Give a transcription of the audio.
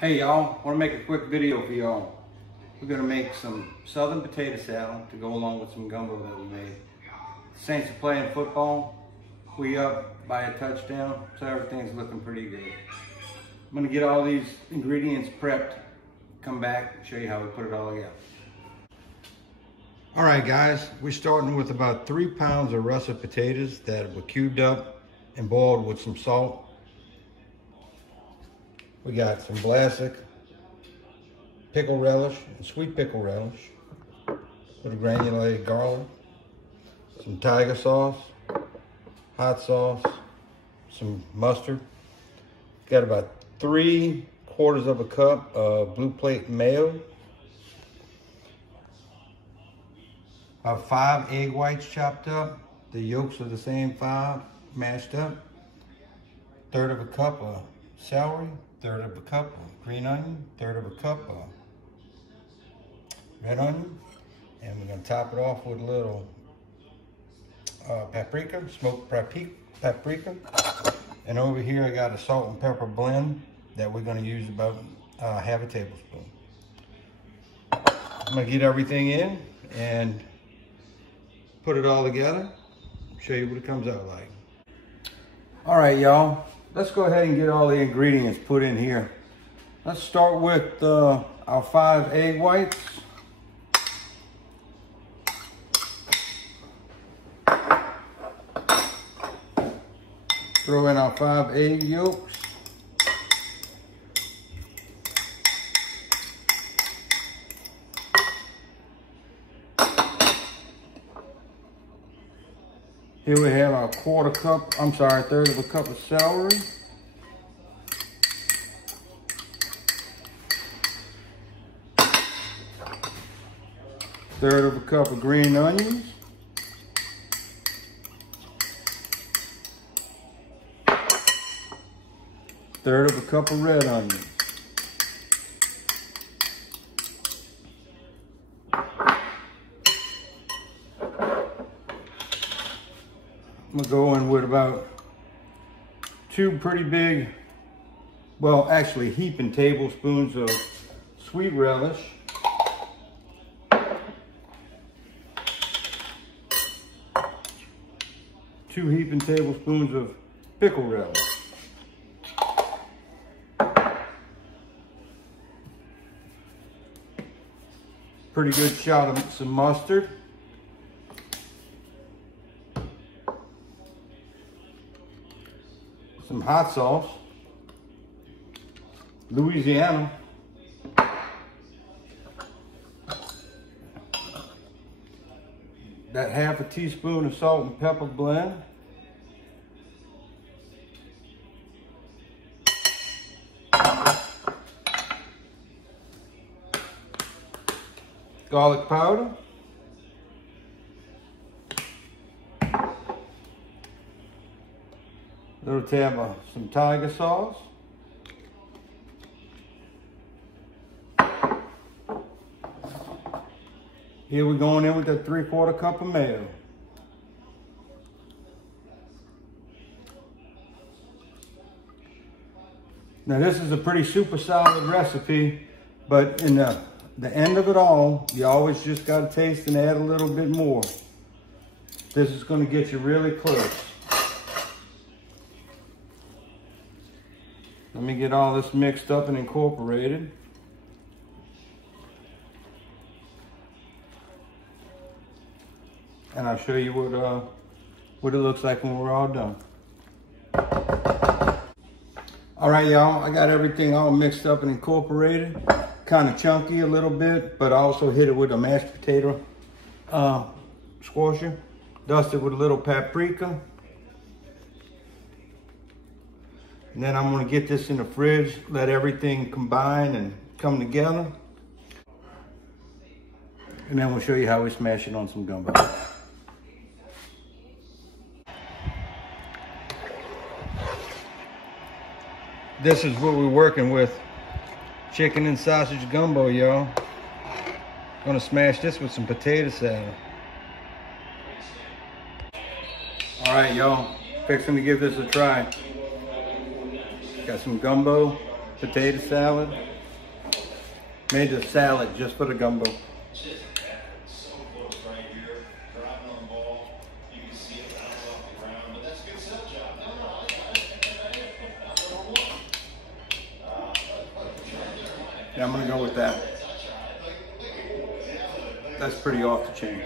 Hey y'all, want to make a quick video for y'all. We're going to make some southern potato salad to go along with some gumbo that we made. The Saints are playing football. We up by a touchdown, so everything's looking pretty good. I'm going to get all these ingredients prepped, come back and show you how we put it all together. All right guys, we're starting with about 3 pounds of russet potatoes that were cubed up and boiled with some salt. We got some Vlasic pickle relish and sweet pickle relish with a granulated garlic, some tiger sauce, hot sauce, some mustard. Got about 3/4 of a cup of Blue Plate mayo, about 5 egg whites chopped up, the yolks of the same 5 mashed up, 1/3 of a cup of celery, 1/3 of a cup of green onion, 1/3 of a cup of red onion, and we're going to top it off with a little paprika, smoked paprika. And over here I got a salt and pepper blend that we're going to use about 1/2 tablespoon. I'm going to get everything in and put it all together, show you what it comes out like. All right, y'all. Let's go ahead and get all the ingredients put in here. Let's start with our 5 egg whites. Throw in our 5 egg yolks. Here we have our 1/3 of a cup of celery. Third of a cup of green onions. Third of a cup of red onions. I'm gonna go in with about 2 pretty big, well actually heaping tablespoons of sweet relish. Two heaping tablespoons of pickle relish. Pretty good shot of some mustard. Some hot sauce, Louisiana. That 1/2 teaspoon of salt and pepper blend. Garlic powder. Little tab of some tiger sauce. Here we're going in with that 3/4 cup of mayo. Now this is a pretty super solid recipe, but in the end of it all, you always just got to taste and add a little bit more. This is going to get you really close. Let me get all this mixed up and incorporated. And I'll show you what it looks like when we're all done. All right, y'all, I got everything all mixed up and incorporated. Kind of chunky a little bit, but I also hit it with a mashed potato squasher. Dusted with a little paprika. And then I'm gonna get this in the fridge, let everything combine and come together. And then we'll show you how we smash it on some gumbo. This is what we're working with. Chicken and sausage gumbo, y'all. Gonna smash this with some potato salad. All right, y'all. Fixing to give this a try. Got some gumbo, potato salad. Made the salad just for the gumbo. Yeah, I'm gonna go with that. That's pretty off the chain.